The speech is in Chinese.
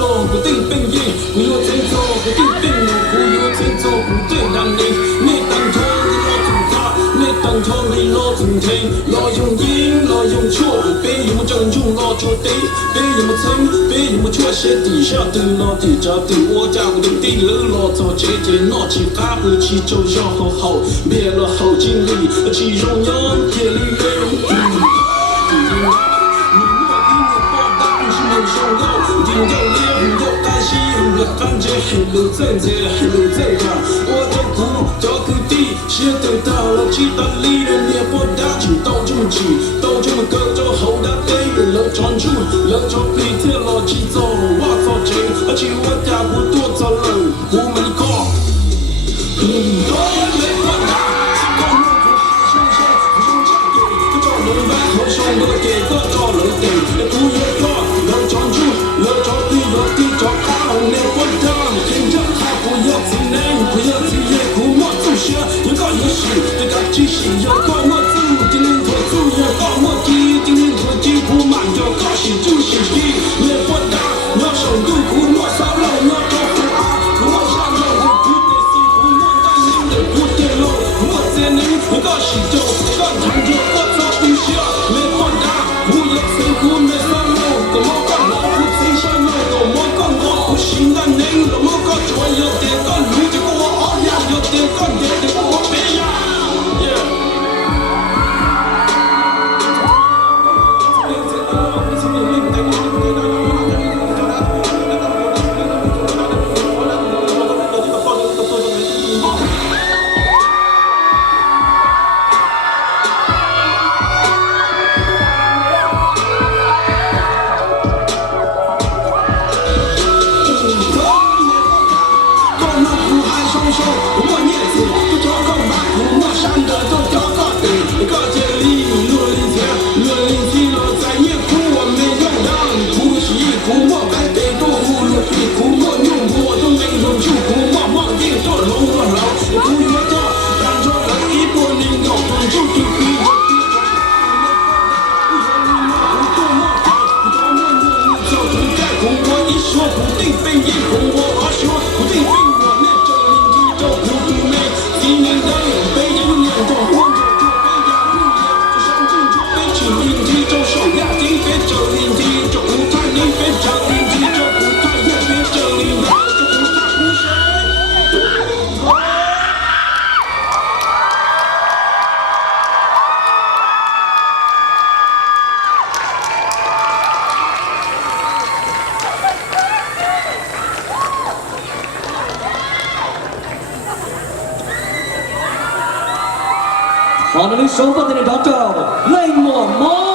做固定变异，不要再做固定变路，不要再做固定让你，你当初你老总他，你当初你老总听，老用阴老用错，别用正用老错的，别用称，别用错些底下的老底着的，我家固定地了老早姐姐闹起发不起就要好好，别了好经历，起荣耀铁力人。定要练，要担心，要反正路正直，路正大。我叫苦，叫苦地，写得到了几大力人也不打紧，都这么紧，都这么各种好大的老专注，老专比特老几走，我操劲，而且我家不多走路，我们的靠。都没办法，光我不还胸上，胸下给，各种人白，我胸我给各种人给，不要挂，老专注。老早比我地早好，你不当，听着他不要自能，不要自也苦莫自学，有个有事，这个知识有个莫自，今天拖住有个莫记，今天拖几苦慢有个是就是一，你不当，我手都苦莫少了，我做苦啊，我下了我不得辛苦，我但你的不得路，我这里有个是就刚长就我做不下，你不当，我也辛苦没上路，怎么干了？心难宁，怎么个做有点个路，结果我熬夜有点个点，结果我别呀。我叶子不调个马虎，我山的都调个底，个这里落里天，落里天落在一苦，我没有让苦是一苦，我白得多苦了一苦，我用我都没有就苦，我忘记多老多老，苦越多，但做了一波你要困住就比我比我就不该苦，我一说苦定非一苦，我二说苦定非我那这里。就苦不美，今年的北京年中，我就北家路也，就上进就北京临地就手压地别这临地就苦太你别这临地就苦太也别这临地就苦太苦谁？好的，你手把的那张照，来摸摸。